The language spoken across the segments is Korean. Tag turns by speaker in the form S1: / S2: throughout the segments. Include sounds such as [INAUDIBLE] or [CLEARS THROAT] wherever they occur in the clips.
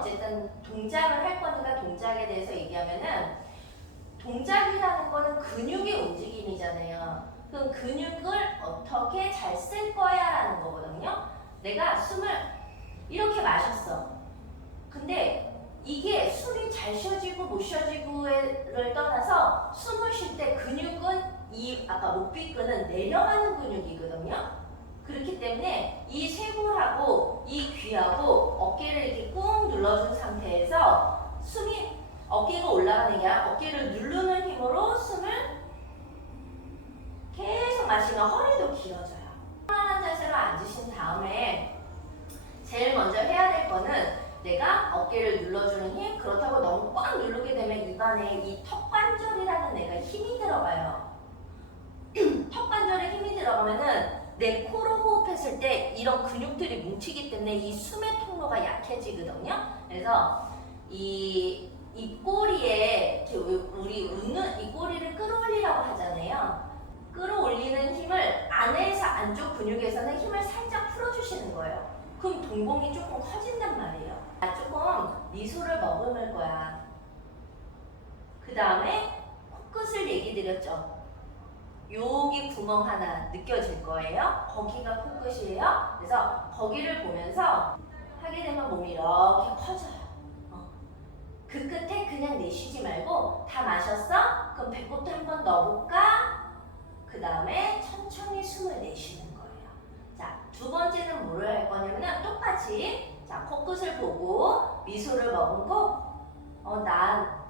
S1: 어쨌든 동작을 할 거니까 동작에 대해서 얘기하면은 동작이라는 거는 근육의 움직임이잖아요. 그 근육을 어떻게 잘 쓸 거야라는 거거든요. 내가 숨을 이렇게 마셨어. 근데 이게 숨이 잘 쉬어지고 못 쉬어지고를 떠나서 숨을 쉴 때 근육은 이 아까 목비근은 내려가는 근육이거든요. 그렇기 때문에 이 쇄골하고 이 귀하고 어깨를 이렇게 꾹 눌러준 상태에서 숨이 어깨가 아니라 어깨를 누르는 힘으로 숨을 계속 마시면 허리도 길어져요. 편안한 자세로 앉으신 다음에 제일 먼저 해야 될 거는 내가 어깨를 눌러주는 힘 그렇다고 너무 꽉 누르게 되면 입안에 이 턱관절이라는 애가 힘이 들어가요. [CLEARS THROAT] 턱관절에 힘이 들어가면은 내 코로 호흡했을 때 이런 근육들이 뭉치기 때문에 이 숨의 통로가 약해지거든요. 그래서 이, 이 꼬리에 우리 웃는 이 꼬리를 끌어올리라고 하잖아요. 끌어올리는 힘을 안에서 안쪽 근육에서는 힘을 살짝 풀어주시는 거예요. 그럼 동공이 조금 커진단 말이에요. 아, 조금 미소를 머금을 거야. 그 다음에 코끝을 얘기 드렸죠. 여기 구멍 하나 느껴질 거예요. 거기가 코끝이에요. 그래서 거기를 보면서 하게 되면 몸이 이렇게 커져요. 어. 그 끝에 그냥 내쉬지 말고 다 마셨어? 그럼 배꼽도 한번 넣어볼까? 그 다음에 천천히 숨을 내쉬는 거예요. 자, 두 번째는 뭐를 할 거냐면 똑같이 자, 코끝을 보고 미소를 머금고 어, 난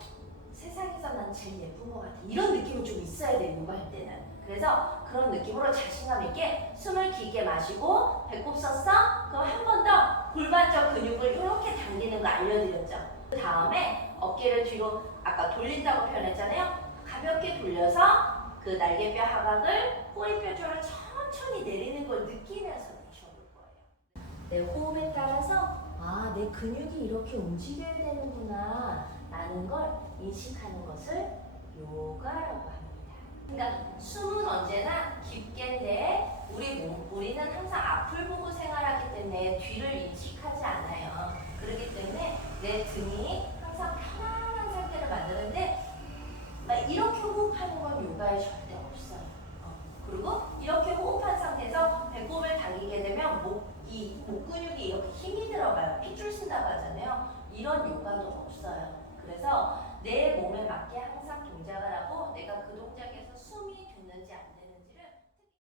S1: 세상에서 난 제일 예쁜 것 같아. 이런 느낌은 좀 있어야 돼, 요가 할 때는. 그래서 그런 느낌으로 자신감 있게 숨을 길게 마시고 배꼽 썼어? 그럼 한 번 더 골반쪽 근육을 이렇게 당기는 거 알려드렸죠. 그 다음에 어깨를 뒤로 아까 돌린다고 표현했잖아요. 가볍게 돌려서 그 날개뼈 하각을 꼬리뼈 쪽으로 천천히 내리는 걸 느끼면서 내쉬어볼 거예요. 내 호흡에 내 근육이 이렇게 움직여야 되는구나 라는 걸 인식하는 것을 요가라고 합니다. 그러니까 숨은 언제나 깊게인데 우리 몸, 우리는 항상 앞을 보고 생활하기 때문에 뒤를 인식하지 않아요. 그렇기 때문에 내 등이 항상 편안한 상태를 만드는데 막 이렇게 호흡하는 건 요가에 절대 없어요. 어, 그리고 이렇게 호흡한 상태에서 배꼽을 당기게 되면 목, 이 목 근육이 이렇게 힘이 핏줄 쓴다고 하잖아요. 이런 요가도 없어요. 그래서 내 몸에 맞게